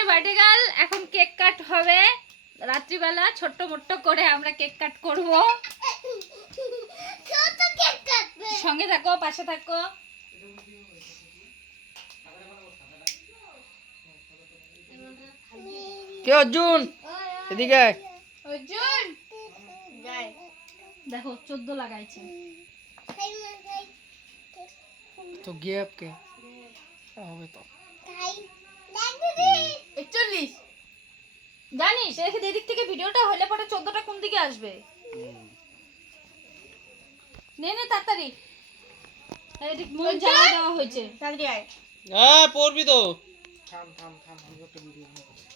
নন্দিনীর birthday girl এখন cake cut হবে। রাত্রিবেলা ছোট্ট মোট্ট করে আমরা কেক কাট করব। সঙ্গে থাকো পাশে থাকো। কে অর্জুন? এদিকে অর্জুন! দেখো চোদ্দ লাগাইছে। তো গিয়ে কে হবে তো। জানিস এদিক এদিক থেকে ভিডিওটা হলে পরে চোদ্দটা কোন দিকে আসবে? নে নে তাড়াতাড়ি। এদিক মন জ্বালা দেওয়া হয়েছে। তাড়াতাড়ি আয়। হ্যাঁ পড়বি তো। থাম থাম থাম আমি একটা ভিডিও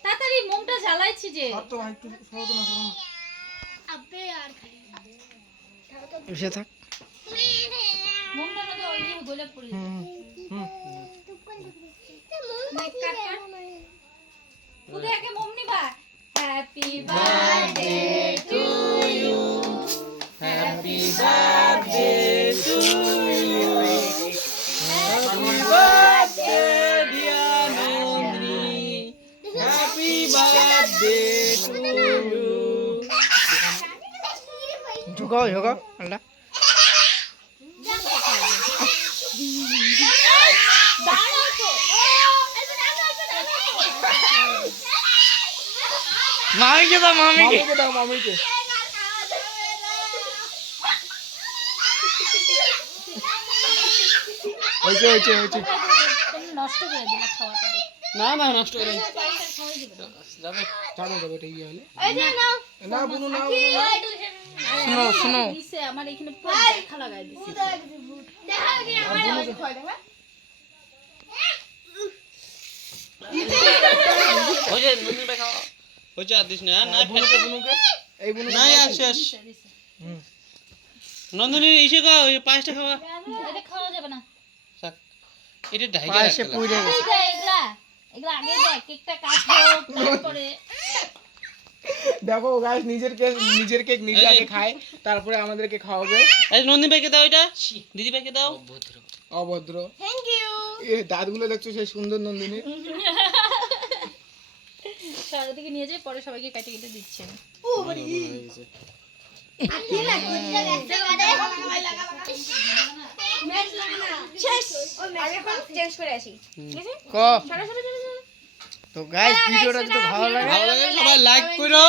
তাড়াতাড়ি মোমটা জ্বালাইছি যে। আর তো একটু সরো তো না সরো এসে থাক। মোমটা না তো ওই গলে পড়ে যাবে। হুম হুম কাট, কাট। খুদে আগে মোম ঝুঁকাও আল্লাহ দাঁড়াও তো মামিকে দাও মামিকে। দাও মামিকে। হয়েছে হয়েছে হয়েছে। তুমি নষ্ট করে দিলে খাওয়াটা না না নষ্ট করে যাবে চালু যাবে এটা ইয়ে হলে। এই যে না বুনু না। শোনো শোনো। দিছে আমার এখানে পুরো দেখা লাগাই দিছে খাওয়া হয়েছে আর দিস না না বুনুকে বুনুকে এই বুনু না শেষ। দিছে। হুম। নন্দিনী ইসে খাওয়া ওই পাঁচটা খাওয়া এটা খাওয়া যাবে না। এটা ঢাইকা পায়েসে পুড়ে গেছে। এগুলা এগুলা আগে দেখ কেকটা কাটবো তারপরে। দেখো গাইস নিজের কেক নিজের কেক নিজে আগে খায় তারপরে আমাদেরকে খাওয়াবে। এই নন্দিনী ভাইকে দাও এটা। দিদি ভাইকে দাও। অভদ্র। থ্যাংক ইউ এ দাঁতগুলো দেখছ সেই সুন্দর নন্দিনী সারাদিকে নিয়ে যাই পরে সবাইকে কেটে কেটে দিচ্ছেন ও তো গাইস ভিডিওটা যদি ভালো লাগে ভালো লাগে সবাই লাইক করো।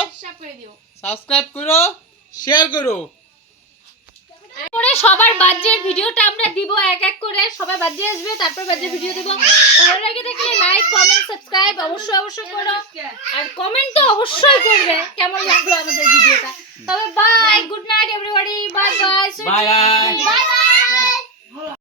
সাবস্ক্রাইব করো শেয়ার করো। সবার বাজে ভিডিওটা আমরা দিব এক এক করে। সবাই বাজে আসবে, তারপর বাজে ভিডিও দিব। ভালো লাগে দেখলে লাইক কমেন্ট সাবস্ক্রাইব অবশ্যই অবশ্যই করো। আর কমেন্ট তো অবশ্যই করবে, কেমন লাগল আমাদের ভিডিওটা?